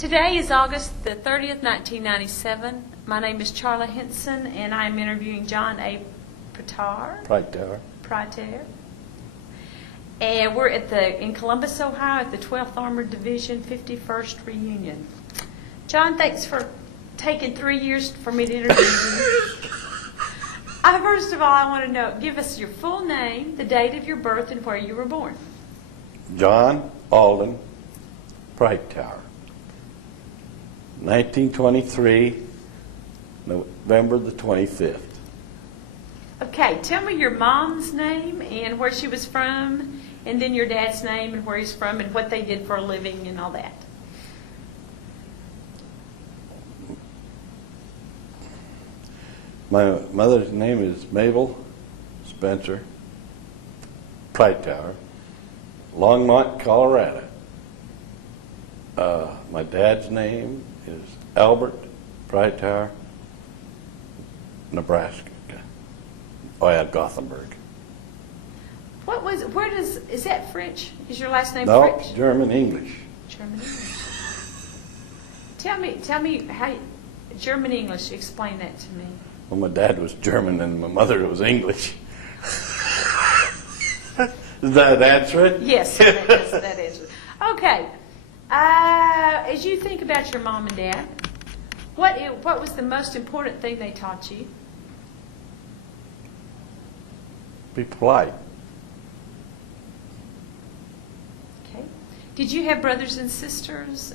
Today is August the 30th, 1997. My name is Charla Henson, and I am interviewing John A. Preitauer. And we're in Columbus, Ohio, at the 12th Armored Division 51st Reunion. John, thanks for taking 3 years for me to interview you. First of all, I want to know, give us your full name, the date of your birth, and where you were born. John Alden Preitauer. 1923, November the 25th. Okay, tell me your mom's name and where she was from, and then your dad's name and where he's from and what they did for a living and all that. My mother's name is Mabel Spencer Preitauer, Longmont, Colorado. My dad's name is Albert Preitauer, Nebraska. Gothenburg. Is that French? Is your last name No, French? German English. German English. Tell me how German English. Explain that to me. Well, my dad was German and my mother was English. Does that answer it? Yes, that answers it. Okay. As you think about your mom and dad, what was the most important thing they taught you? Be polite. Okay. Did you have brothers and sisters?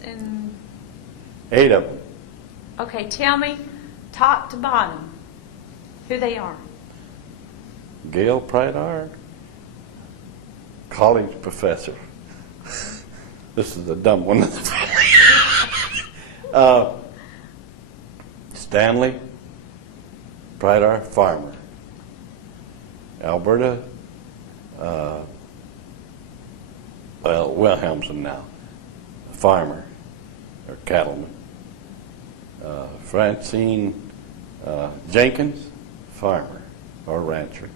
8 of them. Okay, tell me, top to bottom, who they are. Gail Preitauer, college professor. This is the dumb one. Stanley Preitauer, farmer. Alberta, Wilhelmsen now, farmer or cattleman. Francine Jenkins, farmer or rancher.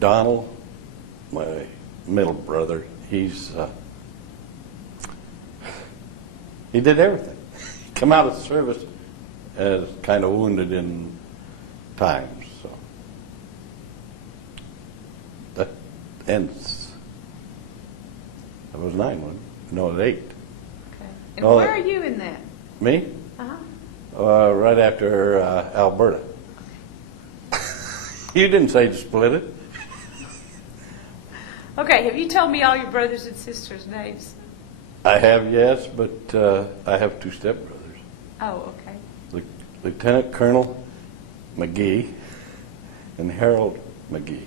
Donald, my middle brother, he did everything. Come out of the service as kind of wounded in times. So that ends. I was 9 when. No, at 8. Okay. And where are you in that? Me? Uh-huh. Right after Alberta. You didn't say to split it. Okay, have you told me all your brothers and sisters' names? I have, yes, but I have 2 stepbrothers. Oh, okay. Lieutenant Colonel McGee and Harold McGee.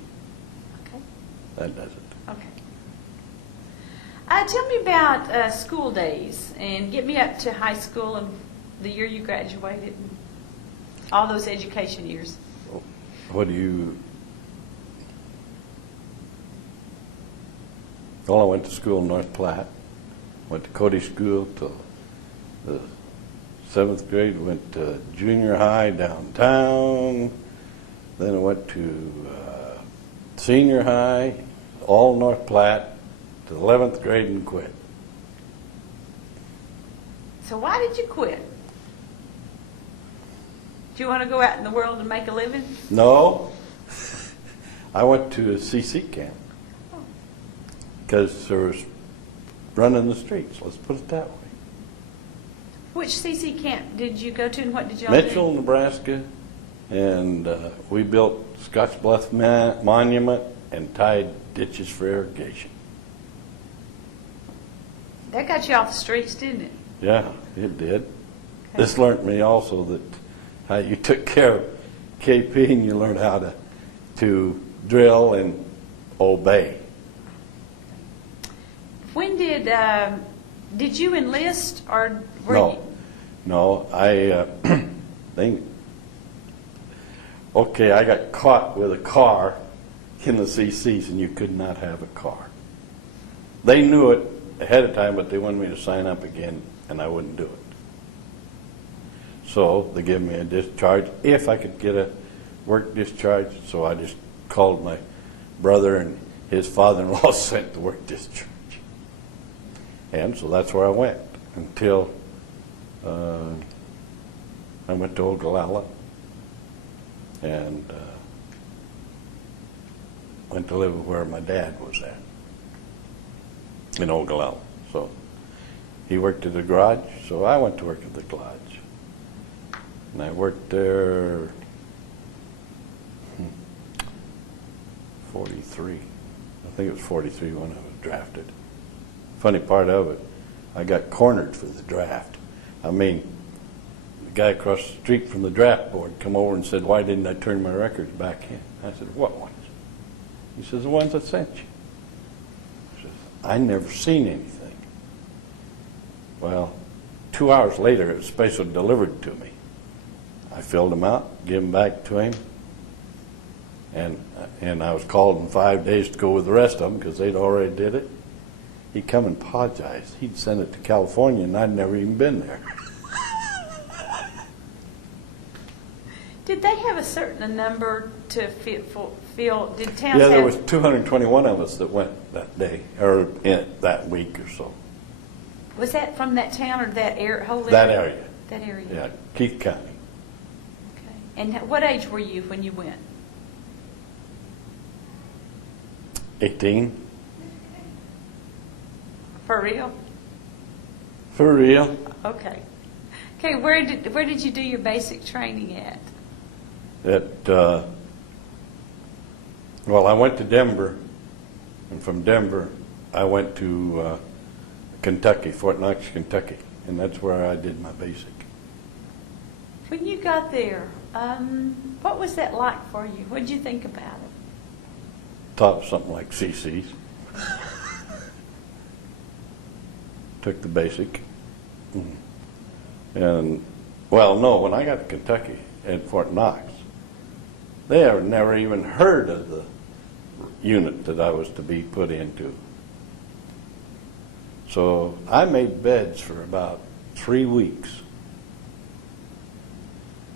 Okay. That does it. Okay. Tell me about school days and get me up to high school and the year you graduated and all those education years. What do you... Well, I went to school in North Platte. Went to Cody School till the 7th grade. Went to junior high downtown. Then I went to senior high, all North Platte, to the 11th grade and quit. So why did you quit? Do you want to go out in the world and make a living? No. I went to a CC camp because there was running the streets. Let's put it that way. Which CC camp did you go to and what did y'all Mitchell, do? Nebraska, and we built Scotch Bluff Monument and tied ditches for irrigation. That got you off the streets, didn't it? Yeah, it did. Okay. This learned me also that how you took care of KP and you learned how to drill and obey. When did you enlist or were No, you? no, I I got caught with a car in the CCs and you could not have a car. They knew it ahead of time, but they wanted me to sign up again and I wouldn't do it. So they gave me a discharge if I could get a work discharge, so I just called my brother and his father-in-law sent the work discharge. And so that's where I went until I went to Ogallala and went to live where my dad was at, in Ogallala. So he worked at the garage, so I went to work at the garage. And I worked there 43. I think it was 43 when I was drafted. Funny part of it, I got cornered for the draft. I mean, the guy across the street from the draft board come over and said, "Why didn't I turn my records back in?" I said, "What ones?" He says, "The ones that sent you." I said, "I never seen anything." Well, 2 hours later, it was special delivered to me. I filled them out, gave them back to him, and I was called in 5 days to go with the rest of them because they'd already did it. He'd come and apologize. He'd send it to California, and I'd never even been there. Did they have a certain number to fill? Did towns Yeah, there have? was 221 of us that went that day, or that week or so. Was that from that town or that whole area? That area. That area. Yeah, Keith County. Okay. And what age were you when you went? 18. For real? For real. Okay. Okay. Where did you do your basic training at? Well, I went to Denver, and from Denver, I went to Kentucky, Fort Knox, Kentucky, and that's where I did my basic. When you got there, what was that like for you? What did you think about it? Taught something like CC's. Took the basic. And, well, no, when I got to Kentucky at Fort Knox, they had never even heard of the unit that I was to be put into. So I made beds for about 3 weeks.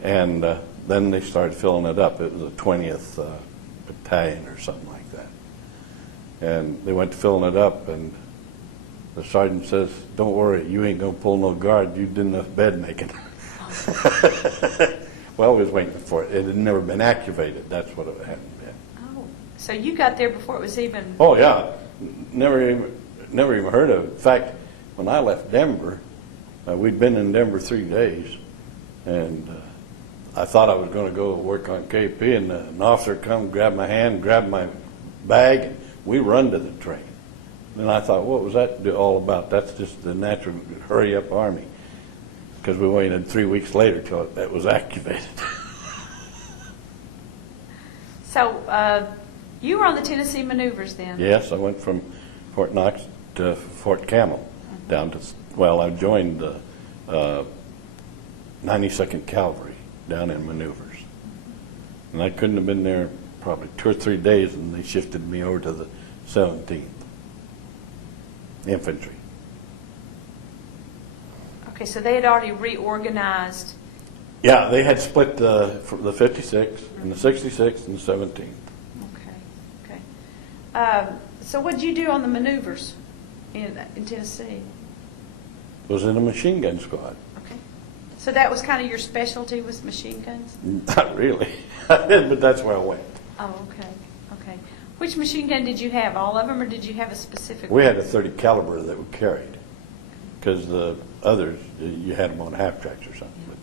And then they started filling it up. It was the 20th battalion or something like that. And they went to filling it up, and the sergeant says, "Don't worry, you ain't going to pull no guard. You did enough bed making." Well, we was waiting for it. It had never been activated. That's what it hadn't been. Oh, so you got there before it was even. Oh, yeah. Never even heard of it. In fact, when I left Denver, we'd been in Denver 3 days, and I thought I was going to go work on KP, and an officer come, grabbed my hand, grabbed my bag, and we run to the train. And I thought, what was that all about? That's just the natural hurry-up Army. Because we waited 3 weeks later till it was activated. So you were on the Tennessee maneuvers then? Yes, I went from Fort Knox to Fort Campbell, down to, well, I joined the 92nd Cavalry down in maneuvers. And I couldn't have been there probably 2 or 3 days, and they shifted me over to the 17th Infantry. Okay, so they had already reorganized. Yeah, they had split the 56 and the 66 and the 17th. Okay. So what did you do on the maneuvers in Tennessee? Was in a machine gun squad. Okay. So that was kind of your specialty, was machine guns? Not really, but that's where I went. Oh, okay. Okay. Which machine gun did you have? All of them, or did you have a specific We one? had a 30 caliber that we carried, because the others, you had them on half tracks or something. But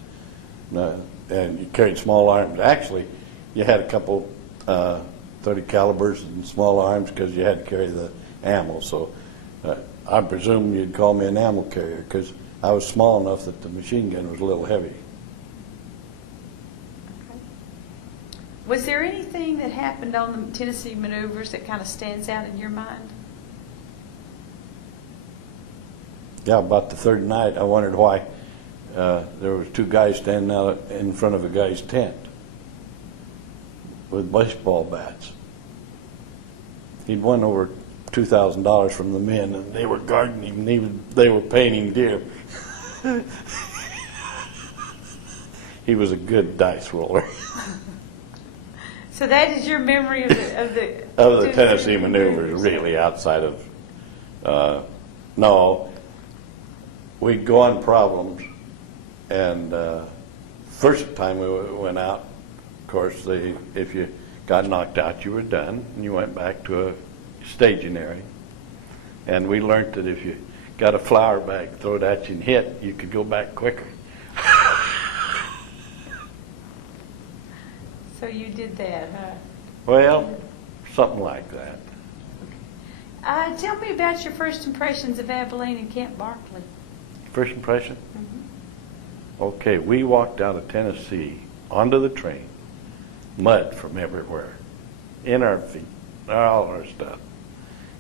no, and you carried small arms. Actually, you had a couple 30 calibers and small arms because you had to carry the ammo. So I presume you'd call me an ammo carrier because I was small enough that the machine gun was a little heavy. Okay. Was there anything that happened on the Tennessee maneuvers that kind of stands out in your mind? Yeah, about the third night, I wondered why there was 2 guys standing out in front of a guy's tent with baseball bats. He'd won over $2,000 from the men, and they were guarding him, and they were paying him dear. He was a good dice roller. So that is your memory of the Of the Tennessee maneuvers, really, outside of, no, we'd go on problems, And first time we went out, of course, if you got knocked out, you were done, and you went back to a staging area. And we learned that if you got a flour bag thrown at you and hit, you could go back quicker. So you did that, huh? Well, something like that. Tell me about your first impressions of Abilene and Camp Barkley. First impression? Mm-hmm. Okay, we walked out of Tennessee onto the train, mud from everywhere, in our feet, all our stuff.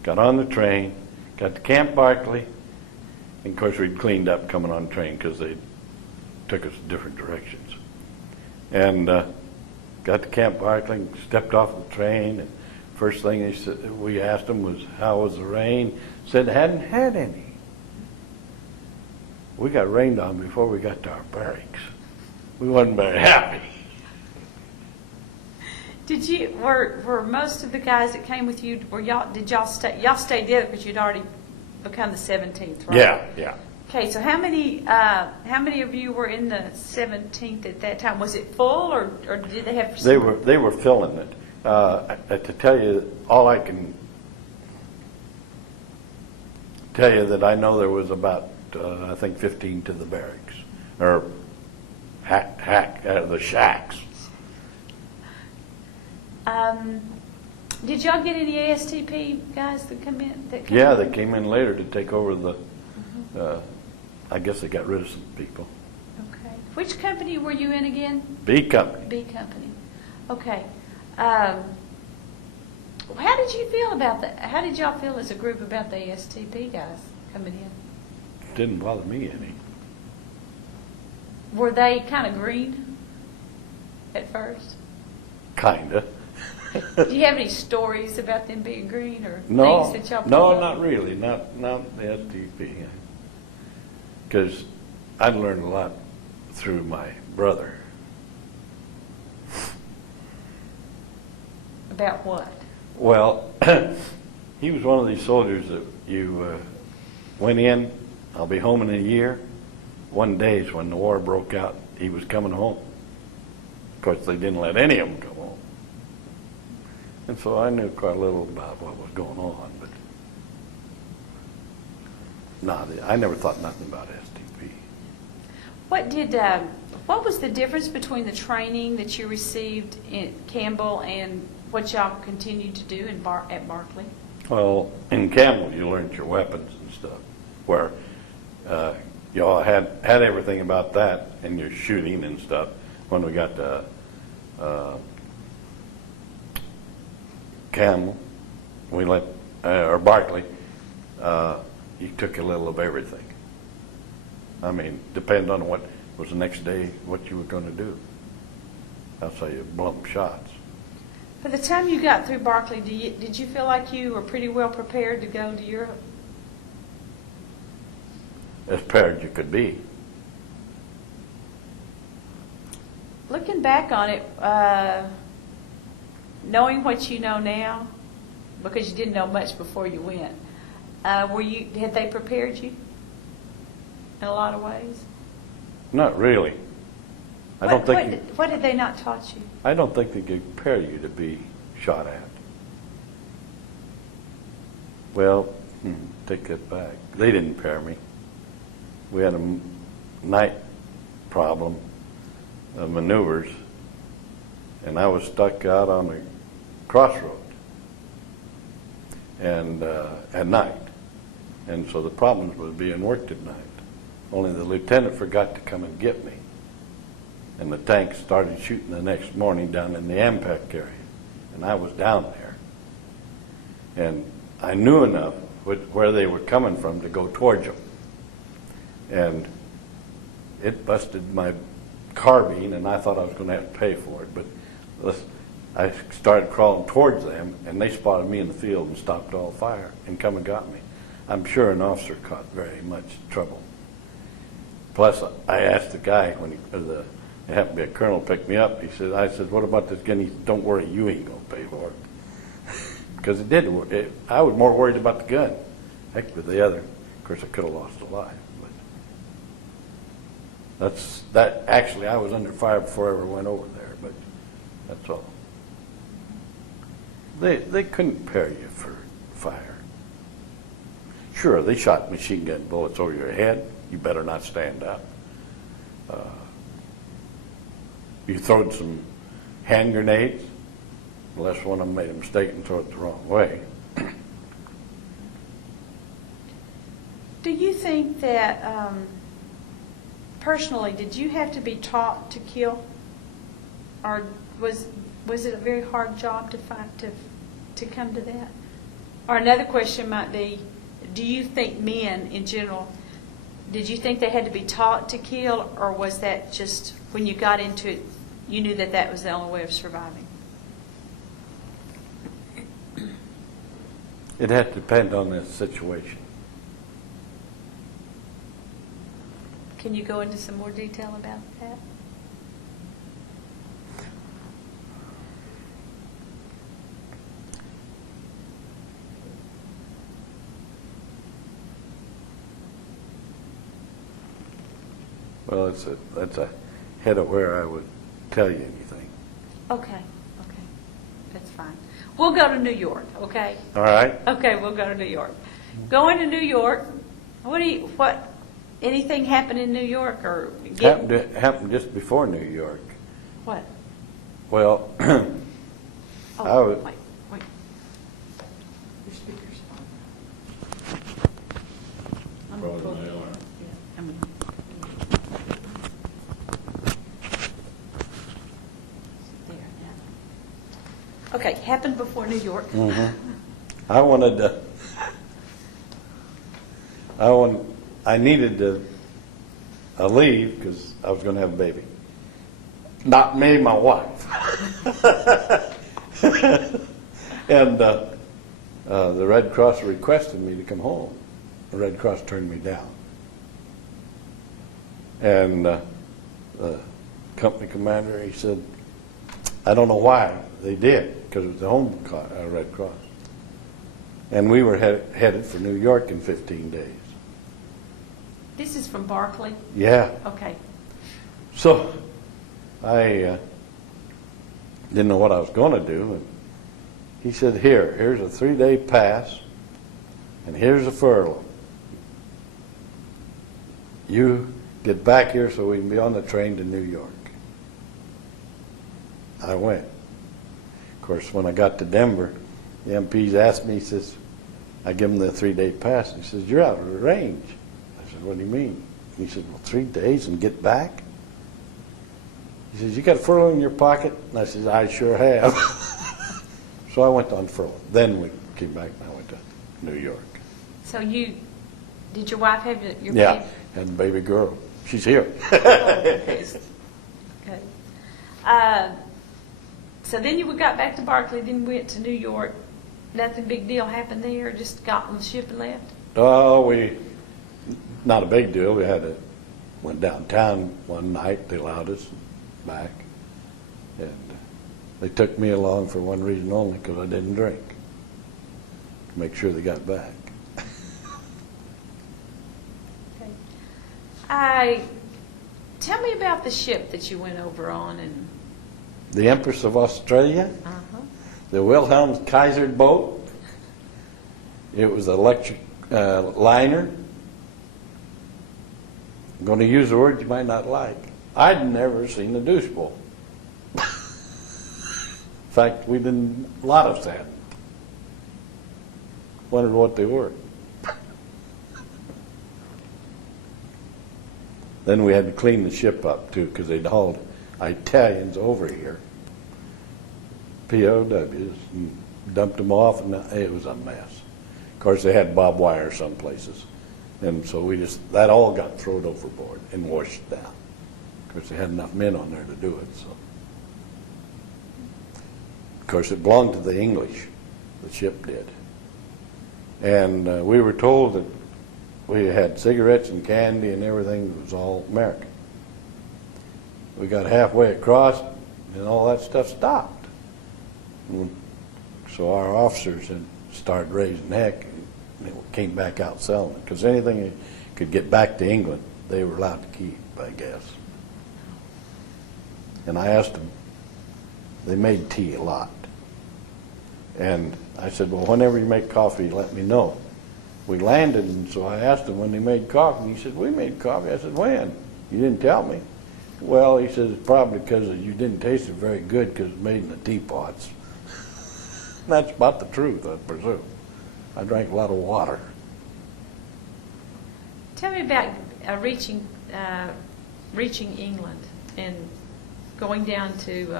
Got on the train, got to Camp Barkley, and of course we'd cleaned up coming on the train because they took us different directions. And got to Camp Barkley, and stepped off the train, and first thing we asked them was, how was the rain? Said hadn't had any. We got rained on before we got to our barracks. We wasn't very happy. Were most of the guys that came with you, did y'all stay together because you'd already become the 17th, right? Yeah. Okay, so how many of you were in the 17th at that time? Was it full, or did they have? They were filling it. To tell you, all I can tell you that I know there was about I think 15 to the barracks or the shacks. Did y'all get any ASTP guys that come in? Yeah, they came in later to take over the. I guess they got rid of some people. Okay. Which company were you in again? B Company. B Company. Okay. How did you feel about that? How did y'all feel as a group about the ASTP guys coming in? Didn't bother me any. Were they kind of green at first? Kinda. Do you have any stories about them being green or No, things that y'all? no, not really. Not the STP. Because I'd learned a lot through my brother. About what? Well, he was one of these soldiers that you went in, I'll be home in a year. One day is when the war broke out, he was coming home. Of course, they didn't let any of them come home. And so I knew quite a little about what was going on, but I never thought nothing about STP. What was the difference between the training that you received in Campbell and what y'all continued to do at Barkley? Well, in Campbell, you learned your weapons and stuff, where you all had everything about that and your shooting and stuff. When we got to Campbell, or Barkley, you took a little of everything. I mean, depending on what was the next day, what you were going to do. That's how you blump shots. By the time you got through Barkley, did you feel like you were pretty well prepared to go to Europe? As prepared you could be. Looking back on it, knowing what you know now, because you didn't know much before you went, had they prepared you in a lot of ways? Not really. What had they not taught you? I don't think they could prepare you to be shot at. Well, take that back. They didn't prepare me. We had a night problem of maneuvers, and I was stuck out on the crossroad and at night. And so the problems was being worked at night. Only the lieutenant forgot to come and get me. And the tank started shooting the next morning down in the Ampec area. And I was down there. And I knew enough where they were coming from to go towards them. And it busted my carbine, and I thought I was going to have to pay for it. But I started crawling towards them, and they spotted me in the field and stopped all fire and come and got me. I'm sure an officer caught very much trouble. Plus, I asked the guy when it happened to be a colonel picked me up. I said, what about this gun? He said, don't worry, you ain't going to pay for it. Because it did. I was more worried about the gun. Heck with the other. Of course, I could have lost a life. But Actually, I was under fire before I ever went over there, but that's all. They couldn't prepare you for fire. Sure, they shot machine gun bullets over your head. You better not stand up. You throwed some hand grenades, unless one of them made a mistake and threw it the wrong way. Do you think that, personally, did you have to be taught to kill? Or was it a very hard job to find, to come to that? Or another question might be, do you think men in general, did you think they had to be taught to kill, or was that just when you got into it, you knew that that was the only way of surviving? It had to depend on the situation. Can you go into some more detail about that? Well, that's ahead of where I would tell you anything. Okay, that's fine. We'll go to New York, okay? All right? Okay, we'll go to New York. Going to New York, anything happen in New York or Happened just before New York. what? Well, I was, Wait. Your speaker's on. I'm gonna pull it. Yeah, I'm gonna- There, now. Okay, happened before New York. I needed a leave because I was going to have a baby. Not me, my wife. And the Red Cross requested me to come home. The Red Cross turned me down. And the company commander, he said, I don't know why they did, because it was the home Red Cross. And we were headed for New York in 15 days. This is from Barclay? Yeah. Okay. So I didn't know what I was going to do. And he said, here's a 3-day pass, and here's a furlough. You get back here so we can be on the train to New York. I went. Of course, when I got to Denver, the MPs asked me, he says, I give them the 3-day pass. He says, you're out of range. I said, what do you mean? He said, well, 3 days and get back? He says, you got a furlough in your pocket? And I said, I sure have. So I went on furlough. Then we came back and I went to New York. So did your wife have your Yeah, baby? and the baby girl. She's here. Okay. So then you got back to Barclay, then went to New York. Nothing big deal happened there, just got on the ship and left? Oh, not a big deal. Went downtown one night. They allowed us back. And they took me along for one reason only, because I didn't drink. To make sure they got back. Okay. Tell me about the ship that you went over on. And The Empress of Australia, the Wilhelm Kaiser boat. It was an electric liner. I'm going to use a word you might not like. I'd never seen a douche bowl. In fact, a lot of us hadn't. Wondered what they were. Then we had to clean the ship up, too, because they'd hauled Italians over here, POWs, and dumped them off, and it was a mess. Of course, they had barbed wire some places. And so that all got thrown overboard and washed down. Of course, they had enough men on there to do it, so. Of course, it belonged to the English, the ship did. And we were told that we had cigarettes and candy and everything that was all American. We got halfway across, and all that stuff stopped. And so our officers had started raising heck, and they came back out selling it, because anything that could get back to England they were allowed to keep, I guess. And I asked them, they made tea a lot. And I said, well, whenever you make coffee, let me know. We landed, and so I asked him when they made coffee. He said, we made coffee. I said, when? You didn't tell me. Well, he says, it's probably because you didn't taste it very good because it's made in the teapots. That's about the truth, I presume. I drank a lot of water. Tell me about reaching England and going down to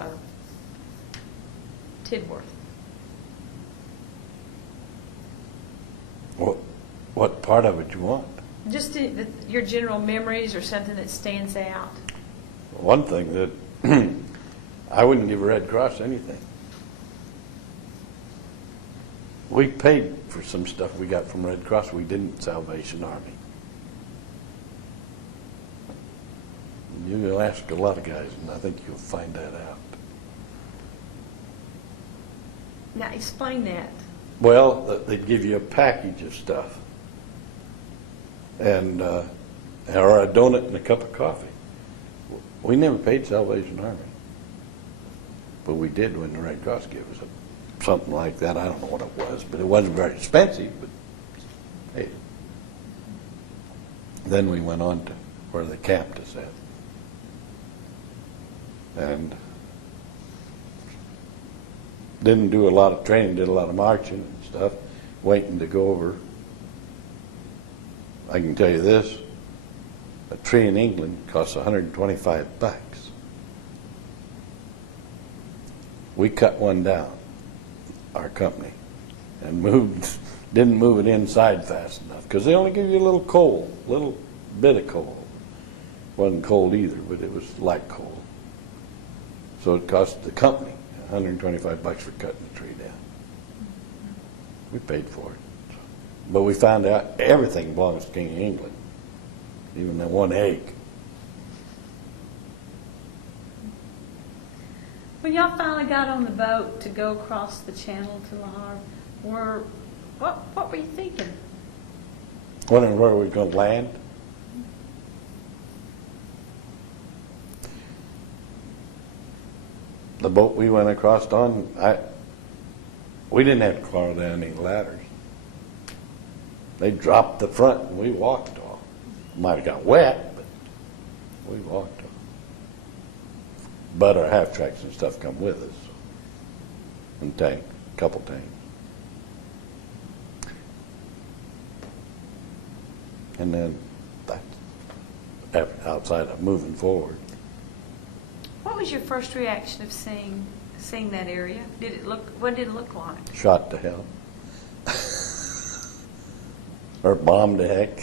Tidworth. What part of it you want? Just your general memories or something that stands out. One thing that I wouldn't give Red Cross anything. We paid for some stuff we got from Red Cross. We didn't Salvation Army. You'll ask a lot of guys, and I think you'll find that out. Now, explain that. Well, they'd give you a package of stuff, and or a donut and a cup of coffee. We never paid Salvation Army, but we did when the Red Cross gave us something like that. I don't know what it was, but it wasn't very expensive. But hey, then we went on to where they camped us at, and didn't do a lot of training, did a lot of marching and stuff, waiting to go over. I can tell you this, a tree in England costs $125. We cut one down, our company, and didn't move it inside fast enough, because they only give you a little coal, little bit of coal. Wasn't cold either, but it was light coal. So it cost the company $125 for cutting the tree down. We paid for it. But we found out everything belongs to King of England, even that one egg. When y'all finally got on the boat to go across the channel to Lahore, what were you thinking? Wondering where we were going to land? The boat we went across on, we didn't have to climb down any ladders. They dropped the front and we walked off. Might have got wet, but we walked off. But our half tracks and stuff come with us. And a couple tanks. And then outside of moving forward. What was your first reaction of seeing that area? What did it look like? Shot to hell. Or bombed to heck.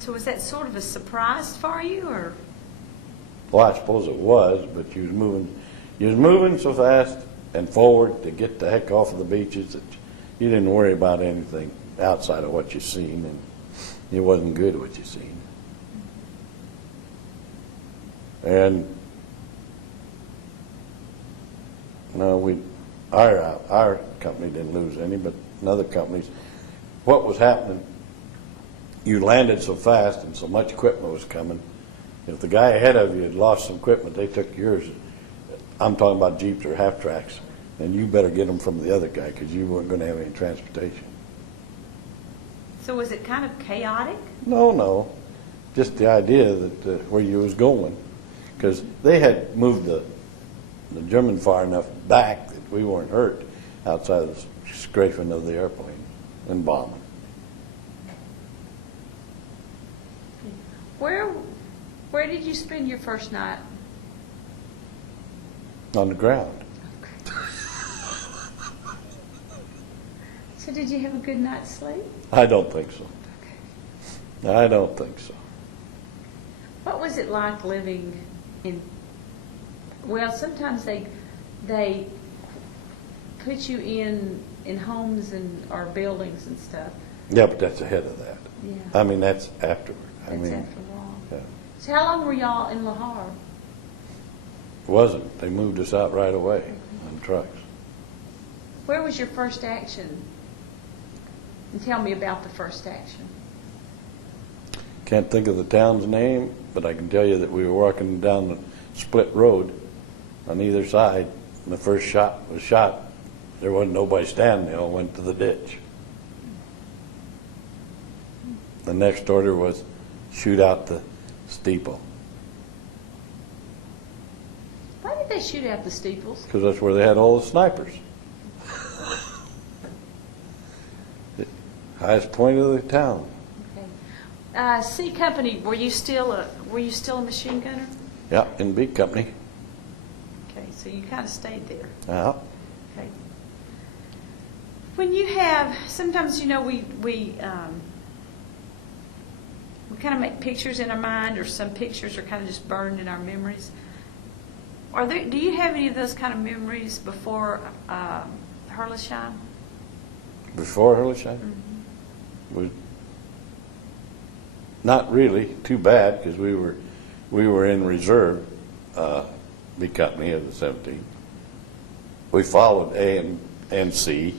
So was that sort of a surprise for you, or? Well, I suppose it was, but you was moving so fast and forward to get the heck off of the beaches that you didn't worry about anything outside of what you seen, and it wasn't good what you seen. And no, our company didn't lose any, but in other companies, what was happening, you landed so fast and so much equipment was coming. If the guy ahead of you had lost some equipment, they took yours. I'm talking about Jeeps or half tracks, and you better get them from the other guy because you weren't going to have any transportation. So was it kind of chaotic? No, just the idea that where you was going, because they had moved the German far enough back that we weren't hurt outside of the scraping of the airplane and bombing. Where did you spend your first night? On the ground. So did you have a good night's sleep? I don't think so. Okay. I don't think so. What was it like living in, well, sometimes they put you in homes or buildings and stuff. Yeah, but that's ahead of that. Yeah. I mean, that's afterward. That's after a while. Yeah. So how long were y'all in Lahore? It wasn't. They moved us out right away on trucks. Where was your first action? And tell me about the first action. Can't think of the town's name, but I can tell you that we were walking down the split road on either side, and the first shot was shot. There wasn't nobody standing. They all went to the ditch. The next order was shoot out the steeple, Why did they shoot out the steeples? because that's where they had all the snipers. The highest point of the town. Okay. C Company, were you still a machine gunner? Yeah, in B Company. Okay, so you kind of stayed there. Yeah. Okay. When you have, sometimes, you know, we kind of make pictures in our mind, or some pictures are kind of just burned in our memories. Do you have any of those kind of memories before Herlisheim? Before Herlisheim? Was not really too bad, because we were in reserve, B Company of the 17. We followed A and C,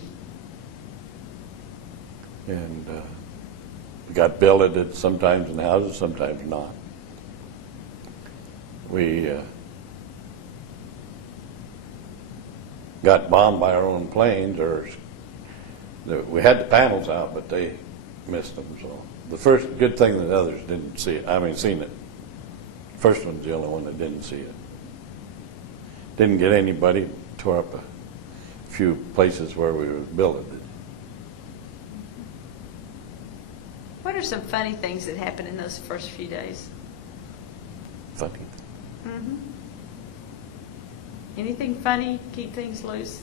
and we got billeted sometimes in houses, sometimes not. We got bombed by our own planes, or we had the panels out, but they missed them. So the first good thing that others didn't see it. I mean, seen it. First one's the only one that didn't see it. Didn't get anybody. Tore up a few places where we were billeted. What are some funny things that happened in those first few days? Funny. Mm-hmm. Anything funny? Keep things loose?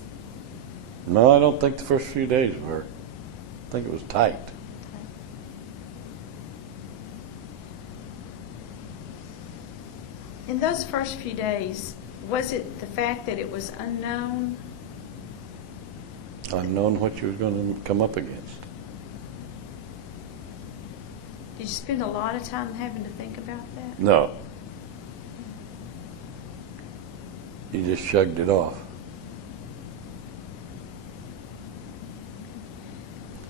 No, I don't think the first few days were. I think it was tight. In those first few days, was it the fact that it was unknown? Unknown what you were going to come up against. Did you spend a lot of time having to think about that? No. You just shrugged it off.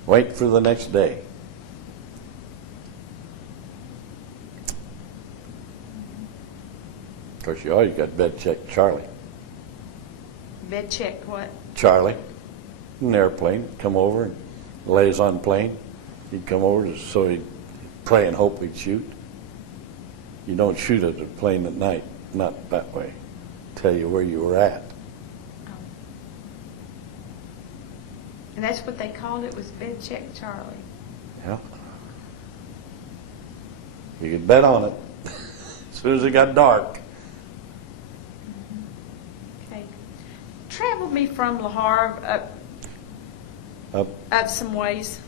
Wait for the next day. Of course, you always got bed check Charlie. Bed check what? Charlie, in an airplane, come over and lays on plane. He'd come over so he'd pray and hope we'd shoot. You don't shoot at a plane at night, not that way. Tell you where you were at. Oh. And that's what they called it, was bed check Charlie. Yeah. You could bet on it. As soon as it got dark. Okay. Travel me from Le Havre up some ways.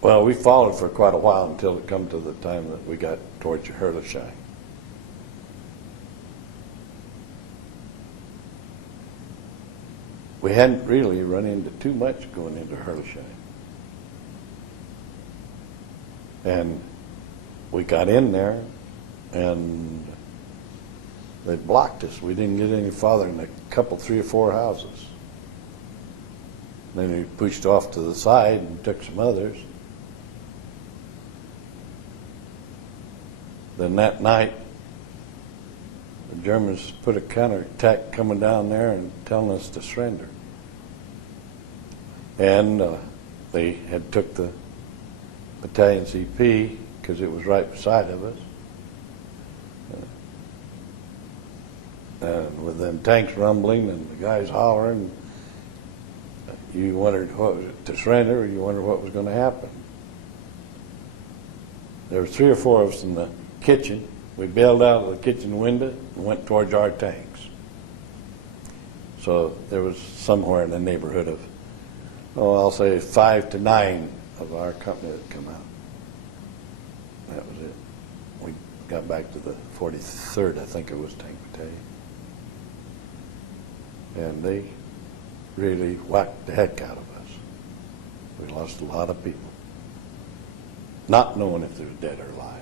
Well, we followed for quite a while until it come to the time that we got towards Herlisheim. We hadn't really run into too much going into Herlisheim. And we got in there, and they blocked us. We didn't get any farther than a couple, 3 or 4 houses. Then we pushed off to the side and took some others. Then that night, the Germans put a counterattack coming down there and telling us to surrender. And they had took the battalion CP because it was right beside of us. And with them tanks rumbling and the guys hollering, you wondered what was it, to surrender, or you wondered what was going to happen. There were 3 or 4 of us in the kitchen. We bailed out of the kitchen window and went towards our tanks. So there was somewhere in the neighborhood of, I'll say 5 to 9 of our company that come out. That was it. We got back to the 43rd, I think it was, Tank Battalion. And they really whacked the heck out of us. We lost a lot of people, not knowing if they were dead or alive.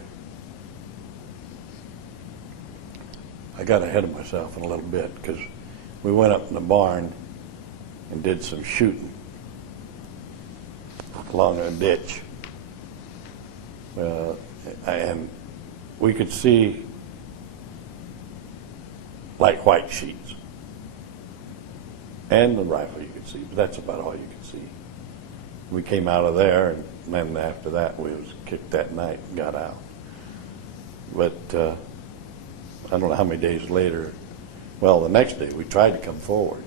I got ahead of myself in a little bit because we went up in the barn and did some shooting. along a ditch. And we could see like white sheets. And the rifle you could see, but that's about all you could see. We came out of there, and then after that we was kicked that night and got out. But I don't know how many days later, well, the next day we tried to come forward,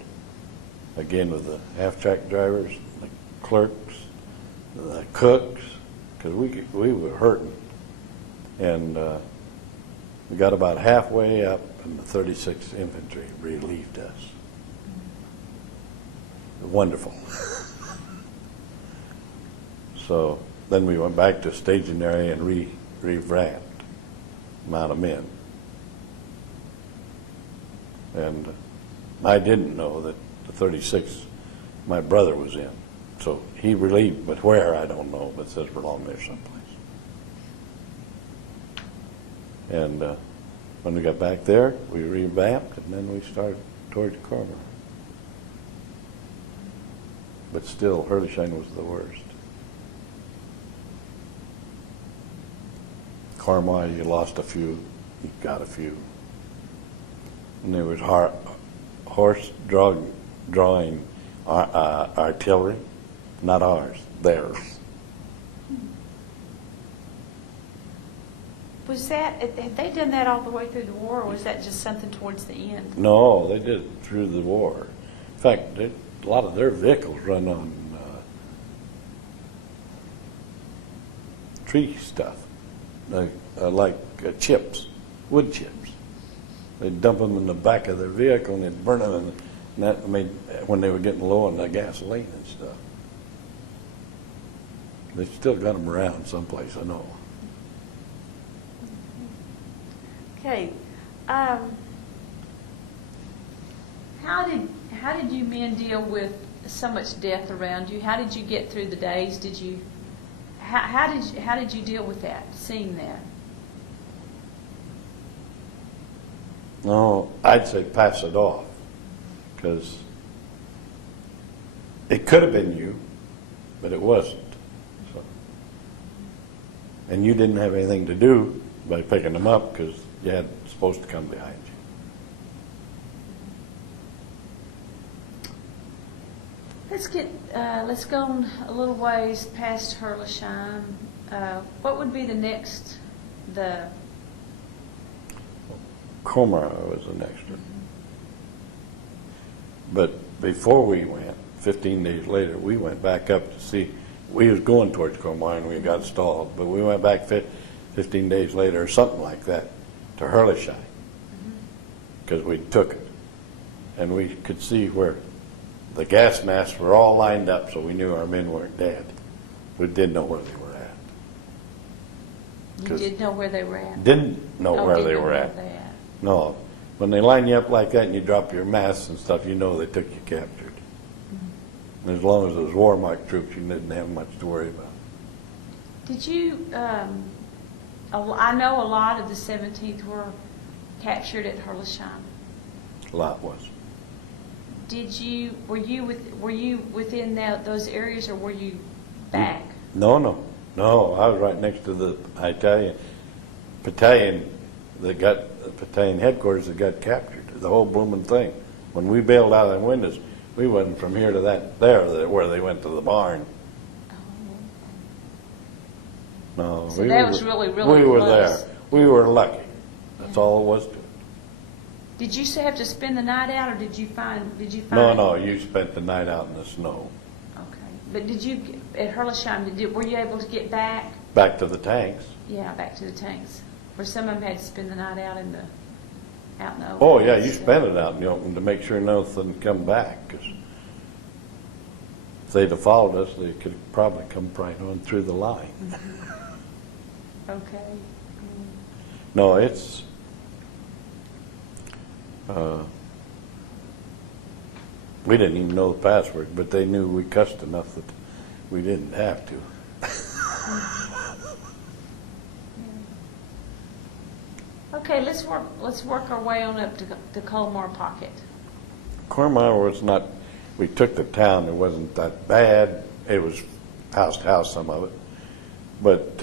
again with the half-track drivers, the clerks, the cooks, because we were hurting. And we got about halfway up, and the 36th Infantry relieved us. Wonderful. So then we went back to staging area and revamped amount of men. And I didn't know that the 36th, my brother was in. So he relieved, but where, I don't know, but it says we're along there someplace. And when we got back there, we revamped, and then we started toward the corner. But still, Herlichine was the worst. Cornwall, you lost a few, you got a few. And there was horse drawing artillery, not ours, theirs. Was that, had they done that all the way through the war, or was that just something towards the end? No, they did it through the war. In fact, a lot of their vehicles run on tree stuff, like chips, wood chips. They'd dump them in the back of their vehicle and they'd burn them, and that made, when they were getting low on the gasoline and stuff. They still got them around someplace, I know. Okay. How did you men deal with so much death around you? How did you get through the days? How did you deal with that, seeing that? No, I'd say pass it off, because it could have been you, but it wasn't. So. And you didn't have anything to do by picking them up, because you had supposed to come behind you. Let's go on a little ways past Herlichine. What would be the next, Comar was the next one. But before we went, 15 days later, we went back up to see, we was going towards Comar and we got stalled, but we went back 15 days later or something like that to Herlichine, because we took it. And we could see where the gas masks were all lined up, so we knew our men weren't dead. We didn't know where they were at. you did know where they were at? Didn't know where Didn't they know were where at. they at. No. When they line you up like that and you drop your masks and stuff, you know they took you captured. And as long as it was war-marked troops, you didn't have much to worry about. Did you, I know a lot of the 17th were captured at Herlichine. A lot was. Were you within those areas, or were you back? No. I was right next to the battalion headquarters that got captured. The whole blooming thing. When we bailed out of the windows, we went from here to where they went to the barn. No, So that was really, really we were close. there. We were lucky. That's all it was to it. Did you have to spend the night out, or did you find? No, you spent the night out in the snow. Okay, but did you at Herlichine? Were you able to get back? Back to the tanks. Yeah, back to the tanks. Where some of them had to spend the night out in the open. Oh yeah, you spent it out in the open to make sure nothing come back. 'Cause if they'd have followed us, they could have probably come right on through the line. Okay. No, it's. We didn't even know the password, but they knew we cussed enough that we didn't have to. Okay, let's work our way on up to Colmar Pocket. Cornwall was not. We took the town. It wasn't that bad. It was house to house, some of it. But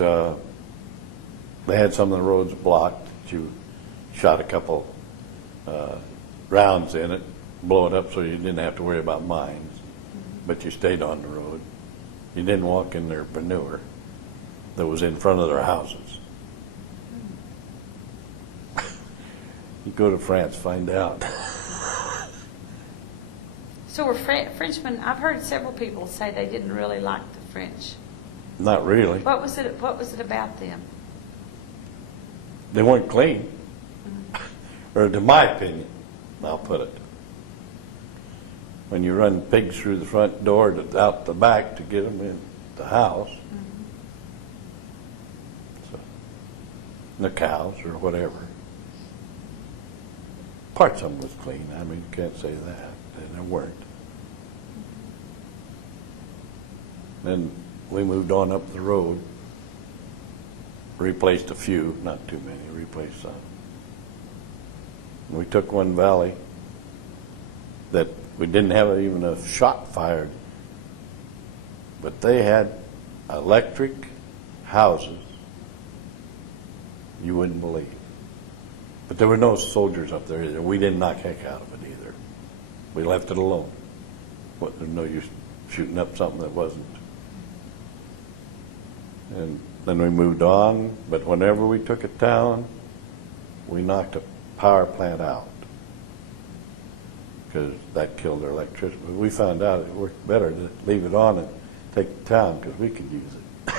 they had some of the roads blocked. You shot a couple rounds in it, blow it up so you didn't have to worry about mines, but you stayed on the road. You didn't walk in their manure that was in front of their houses. You go to France, find out. So were Frenchmen, I've heard several people say they didn't really like the French. Not really. What was it about them? They weren't clean. Or to my opinion, I'll put it. When you run pigs through the front door to out the back to get them in the house, so, the cows or whatever. Parts of them was clean. I mean, you can't say that. They weren't. Then we moved on up the road, replaced a few, not too many, replaced some. We took one valley that we didn't have even a shot fired, but they had electric houses you wouldn't believe. But there were no soldiers up there either. We didn't knock heck out of it either. We left it alone. There's no use shooting up something that wasn't. And then we moved on, but whenever we took a town, we knocked a power plant out because that killed their electricity. But we found out it worked better to leave it on and take the town because we could use it.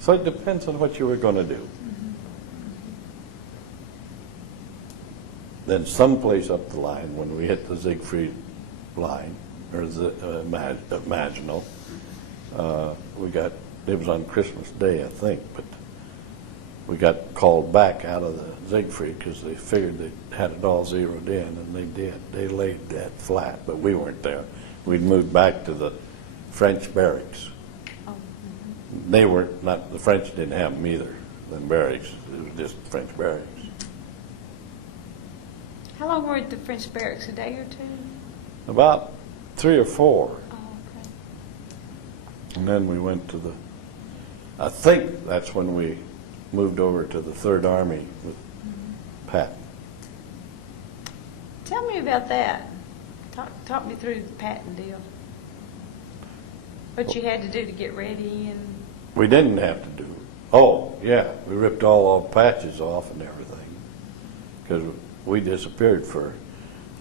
So it depends on what you were going to do. Then someplace up the line, when we hit the Siegfried line, or the Maginot, it was on Christmas Day, I think, but we got called back out of the Siegfried because they figured they had it all zeroed in, and they did. They laid that flat, but we weren't there. We'd moved back to the French barracks. They weren't, not, the French didn't have them either, them barracks. It was just French barracks. How long were you at the French barracks? A day or two? About 3 or 4. Oh, okay. And then we went to I think that's when we moved over to the 3rd Army with Pat. Tell me about that. Talk me through the Patton deal. What you had to do to get ready and... We didn't have to do it. Oh, yeah, we ripped all the patches off and everything because we disappeared for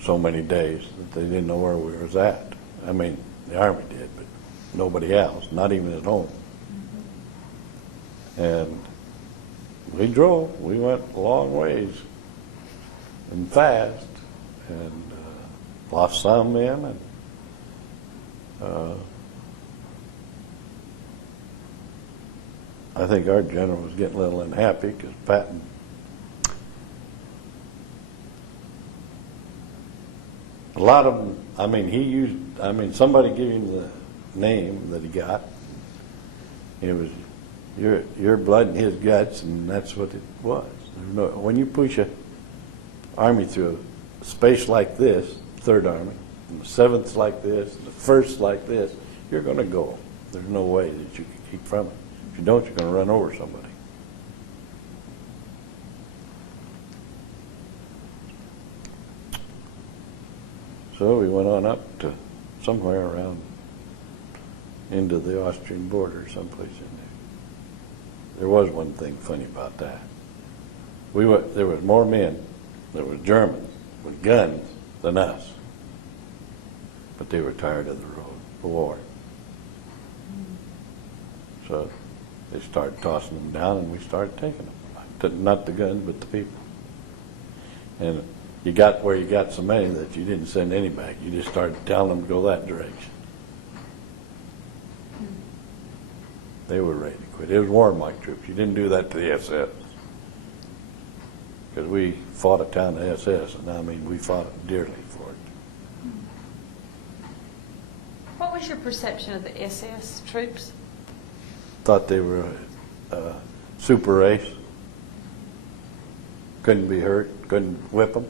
so many days that they didn't know where we was at. I mean, the Army did, but nobody else, not even at home. And we drove. We went a long ways and fast and lost some men. And I think our general was getting a little unhappy because Patton a lot of them, somebody gave him the name that he got. It was your blood and his guts, and that's what it was. When you push a army through a space like this, 3rd Army, and the 7th like this, and the 1st like this, you're going to go. There's no way that you can keep from it. If you don't, you're going to run over somebody. So we went on up to somewhere around into the Austrian border, someplace in there. There was one thing funny about that. There was more men, there were Germans with guns than us, but they were tired of the war. So they started tossing them down, and we started taking them. Not the guns, but the people. And you got where you got so many that you didn't send any back. You just started telling them to go that direction. They were ready to quit. It was Warmark troops. You didn't do that to the SS. Because we fought a town of SS, and we fought dearly for it. What was your perception of the SS troops? Thought they were a super race. Couldn't be hurt, couldn't whip them.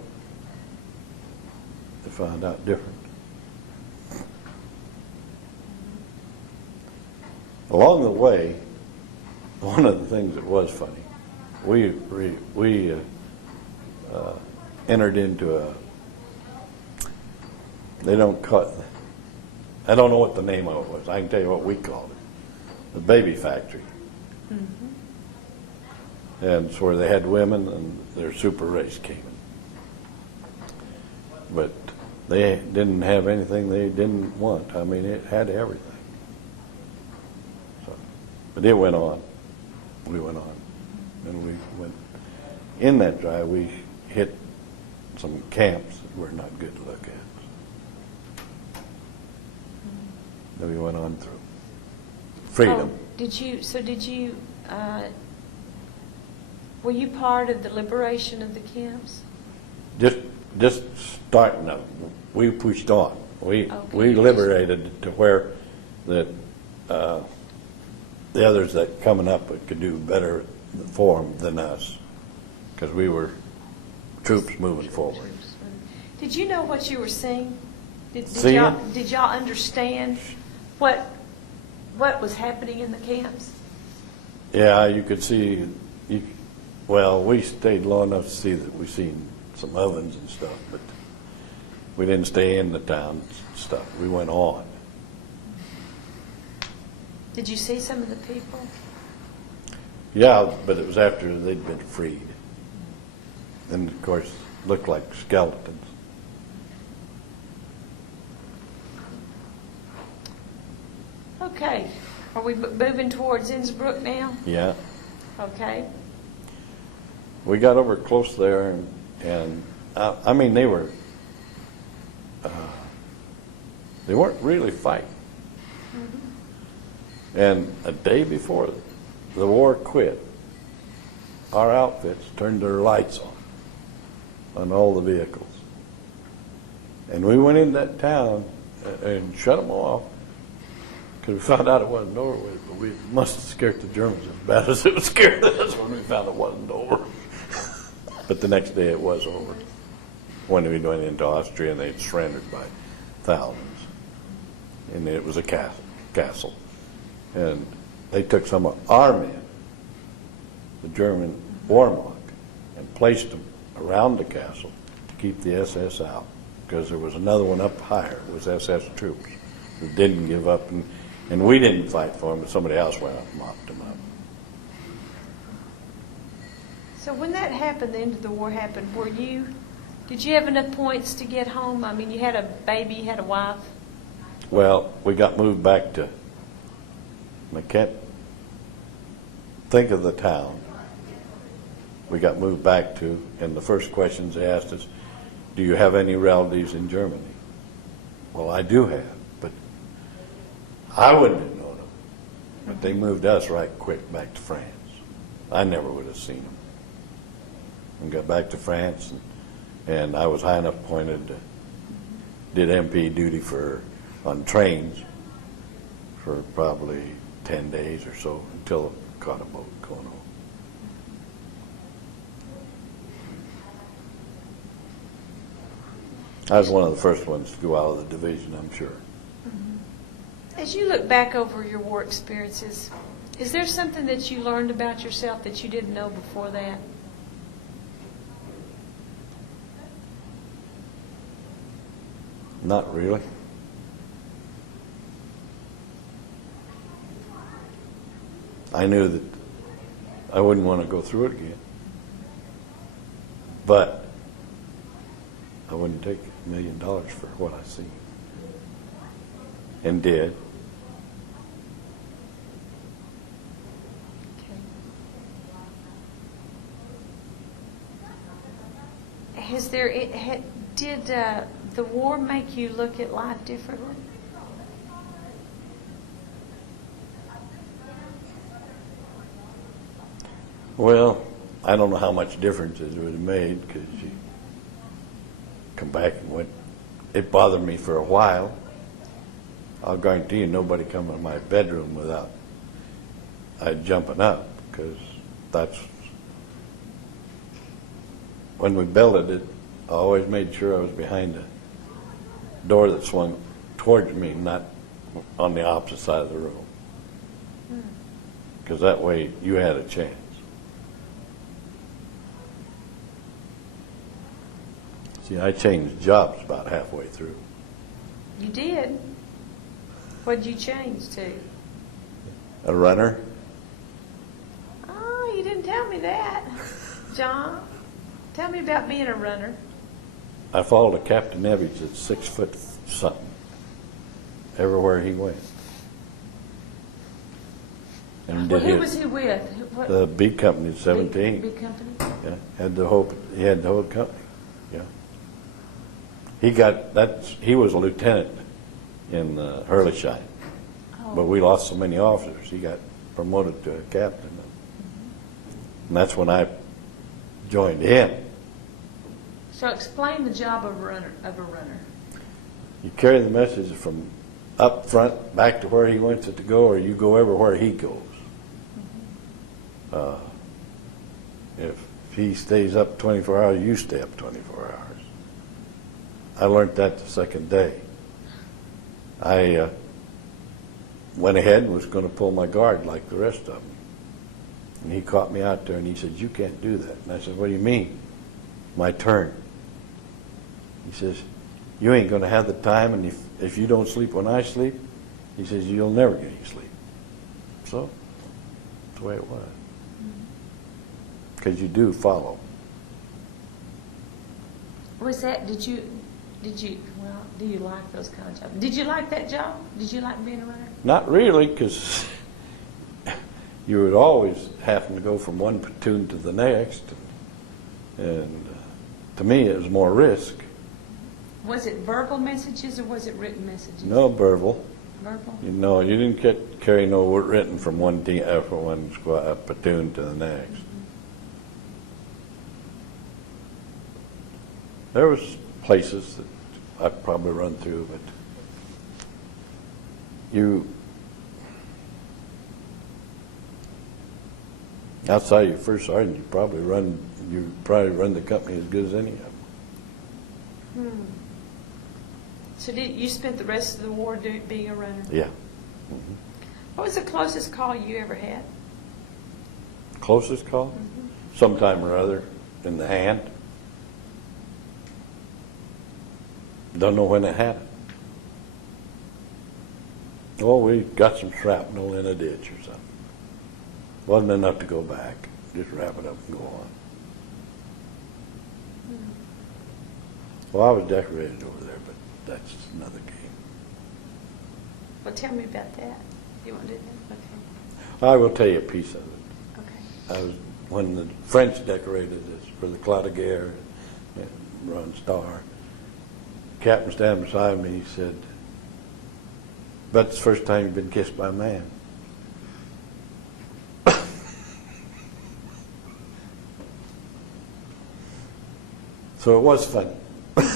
They found out different. Along the way, one of the things that was funny, we entered into a, they don't call, I don't know what the name of it was. I can tell you what we called it, the baby factory. And it's where they had women and their super race came in. But they didn't have anything they didn't want. I mean, it had everything. So, but it went on. We went on. And we went, in that drive, we hit some camps that were not good to look at. Then we went on through. Freedom. Oh, were you part of the liberation of the camps? Just starting up, we pushed on. We liberated to where that the others that coming up could do better for them than us, because we were troops moving forward. Did you know what you were seeing? Did Seeing? Did y'all understand what was happening in the camps? Yeah, you could see. Well, we stayed long enough to see that we seen some ovens and stuff, but we didn't stay in the town and stuff. We went on. Did you see some of the people? Yeah, but it was after they'd been freed. And of course, looked like skeletons. Okay. Are we moving towards Innsbruck now? Yeah. Okay. We got over close there, and I mean, they weren't really fighting. And a day before the war quit, our outfits turned their lights on all the vehicles. And we went in that town and shut them off, because we found out it wasn't over with, but we must have scared the Germans as bad as it was scared us when we found it wasn't over. But the next day it was over. When we went into Austria, and they'd surrendered by thousands. And it was a castle. And they took some of our men, the German Wehrmacht, and placed them around the castle to keep the SS out, because there was another one up higher. It was SS troops who didn't give up, and we didn't fight for them, but somebody else went up and mopped them up. So when that happened, the end of the war happened, did you have enough points to get home? I mean, you had a baby, you had a wife. Well, we got moved back to, I can't think of the town we got moved back to, and the first questions they asked us, do you have any relatives in Germany? Well, I do have, but I wouldn't have known them. But they moved us right quick back to France. I never would have seen them. And got back to France, and I was high enough appointed to, did MP duty on trains for probably 10 days or so, until I caught a boat going home. I was one of the first ones to go out of the division, I'm sure. As you look back over your war experiences, is there something that you learned about yourself that you didn't know before that? Not really. I knew that I wouldn't want to go through it again. But I wouldn't take $1 million for what I seen. And did. Okay. Did the war make you look at life differently? Well, I don't know how much difference it would have made, because you come back and went. It bothered me for a while. I'll guarantee you nobody come in my bedroom without I jumping up, because that's when we built it. I always made sure I was behind a door that swung towards me, not on the opposite side of the room. Because that way you had a chance. See, I changed jobs about halfway through. You did? What'd you change to? A runner. Oh, you didn't tell me that, John. Tell me about being a runner. I followed a Captain Evans at 6 foot something everywhere he went. And Well, did who his- was he with? What, The big company, 17. Big company? Yeah, he had the whole company. Yeah. He was a lieutenant in Hurleyshine. Oh. But we lost so many officers, he got promoted to a captain. And that's when I joined him. So explain the job of a runner. You carry the message from up front back to where he wants it to go, or you go everywhere he goes. If he stays up 24 hours, you stay up 24 hours. I learned that the second day. I went ahead and was going to pull my guard like the rest of them. And he caught me out there and he said, "You can't do that." And I said, "What do you mean?" "My turn." He says, "You ain't going to have the time, and if you don't sleep when I sleep," he says, "you'll never get any sleep." So, that's the way it was. Because you do follow. Was that, do you like those kind of jobs? Did you like that job? Did you like being a runner? Not really, because you would always happen to go from one platoon to the next. And to me, it was more risk. Was it verbal messages or was it written messages? No verbal. Verbal? You didn't carry no written from one team, from one squad, platoon to the next. There was places that I'd probably run through, but outside your first sergeant, you probably run the company as good as any of them. So you spent the rest of the war being a runner? Yeah. What was the closest call you ever had? Closest call? Sometime or other in the hand. Don't know when it happened. Oh, we got some shrapnel in a ditch or something. Wasn't enough to go back. Just wrap it up and go on. Well, I was decorated over there, but that's another game. Well, tell me about that. You want to do that? Okay. I will tell you a piece of it. Okay. When the French decorated us for the Croix de Guerre and Bronze Star, Captain standing beside me, he said, "That's the first time you've been kissed by a man." So it was funny. Okay.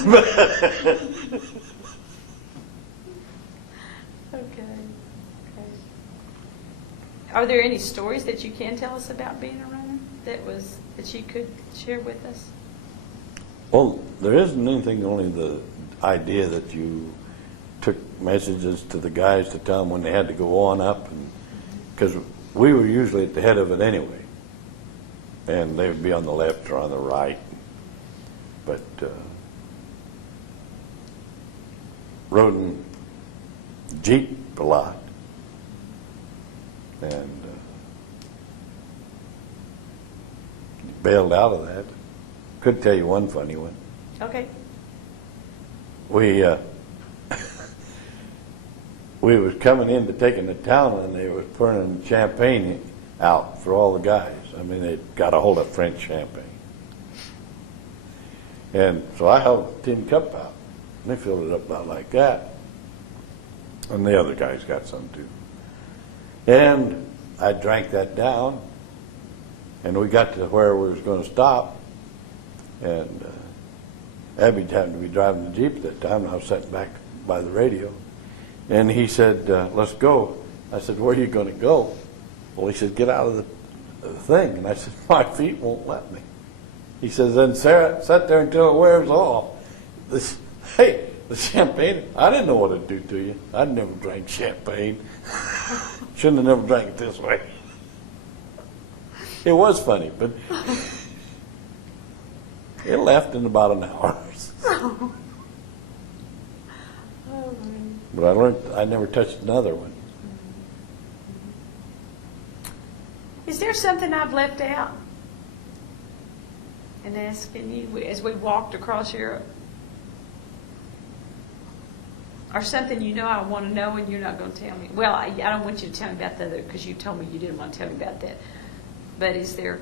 Are there any stories that you can tell us about being a runner that you could share with us? Well, there isn't anything, only the idea that you took messages to the guys to tell them when they had to go on up, because we were usually at the head of it anyway, and they would be on the left or on the right. But rode in Jeep a lot, and bailed out of that. Could tell you one funny one. Okay. We was coming into taking the town, and they was pouring champagne out for all the guys. I mean, they got a hold of French champagne. And so I held a tin cup out, and they filled it up about like that. And the other guys got some too. And I drank that down, and we got to where we was going to stop, and Abby happened to be driving the Jeep at that time, and I was sitting back by the radio. And he said, "Let's go." I said, "Where are you going to go?" Well, he said, "Get out of the thing." And I said, "My feet won't let me." He says, "Then Sarah, sit there until it wears off." The champagne, I didn't know what it'd do to you. I'd never drank champagne. Shouldn't have never drank it this way. It was funny, but it left in about an hour. But I learned I never touched another one. Is there something I've left out in asking you as we walked across Europe? Or something you know I want to know and you're not going to tell me? Well, I don't want you to tell me about the other because you told me you didn't want to tell me about that. But is there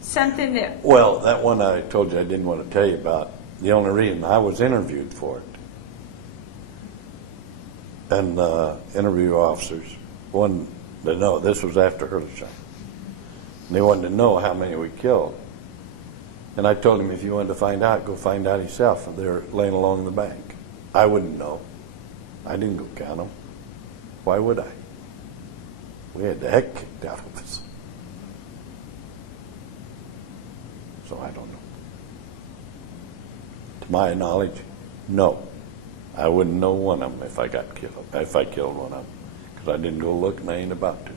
something that... Well, that one I told you I didn't want to tell you about, the only reason I was interviewed for it. And interview officers wanted to know, this was after Hurlshire, and they wanted to know how many we killed. And I told him, if you wanted to find out, go find out yourself. And they're laying along the bank. I wouldn't know. I didn't go count them. Why would I? We had the heck kicked out of us. So I don't know. To my knowledge, no. I wouldn't know one of them if I got killed, if I killed one of them, because I didn't go look and I ain't about to.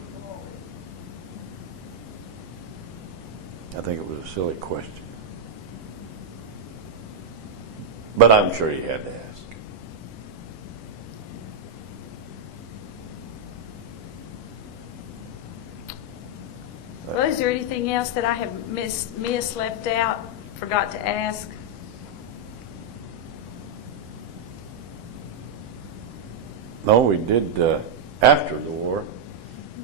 I think it was a silly question. But I'm sure he had to ask. Well, is there anything else that I have missed, left out, forgot to ask? No, we did after the war,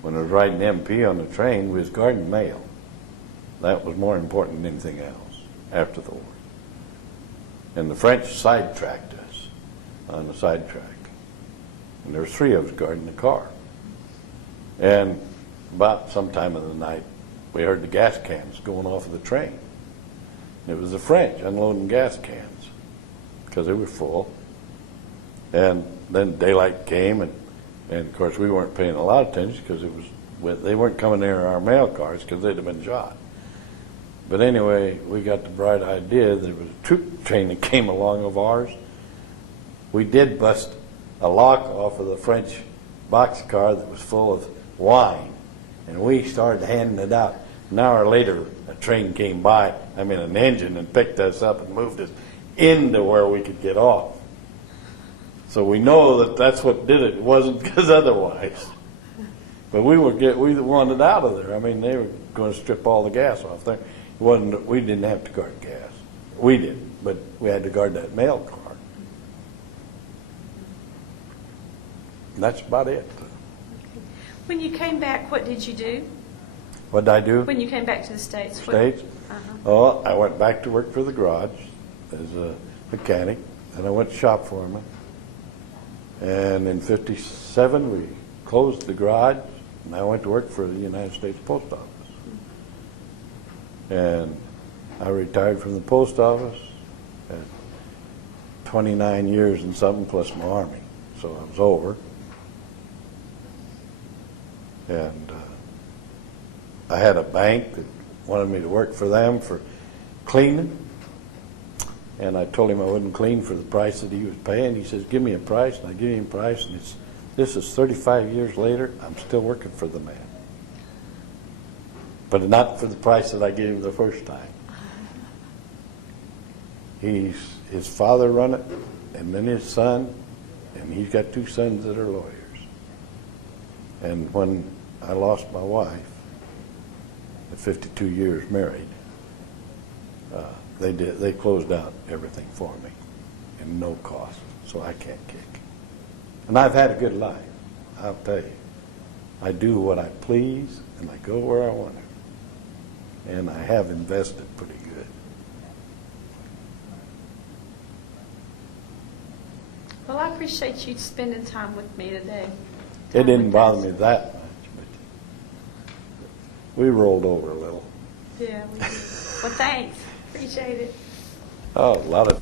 when I was riding MP on the train, we was guarding mail. That was more important than anything else after the war. And the French sidetracked us on the sidetrack. And there were 3 of us guarding the car. And about sometime in the night, we heard the gas cans going off of the train. It was the French unloading gas cans because they were full. And then daylight came, and of course we weren't paying a lot of attention because they weren't coming near our mail cars because they'd have been shot. But anyway, we got the bright idea. There was a troop train that came along of ours. We did bust a lock off of the French boxcar that was full of wine, and we started handing it out. An hour later, a train came by, an engine, and picked us up and moved us into where we could get off. So we know that that's what did it. It wasn't because otherwise. But we wanted out of there. They were going to strip all the gas off there. We didn't have to guard gas. We did, but we had to guard that mail car. And that's about it. When you came back, what did you do? What did I do? When you came back to the States? States? Oh, I went back to work for the garage as a mechanic, and I went to shop foreman. And in '57, we closed the garage, and I went to work for the United States Post Office. And I retired from the post office at 29 years and something plus my Army. So I was over. And I had a bank that wanted me to work for them for cleaning. And I told him I wouldn't clean for the price that he was paying. He says, give me a price. And I give him a price. And this is 35 years later. I'm still working for the man. But not for the price that I gave him the first time. His father run it, and then his son, and he's got 2 sons that are lawyers. And when I lost my wife, at 52 years married, they closed out everything for me, and no cost, so I can't kick. And I've had a good life, I'll tell you. I do what I please, and I go where I want to. And I have invested pretty good. Well, I appreciate you spending time with me today. It didn't bother me that much, but we rolled over a little. Yeah, we did. Well, thanks. Appreciate it. Oh, a lot of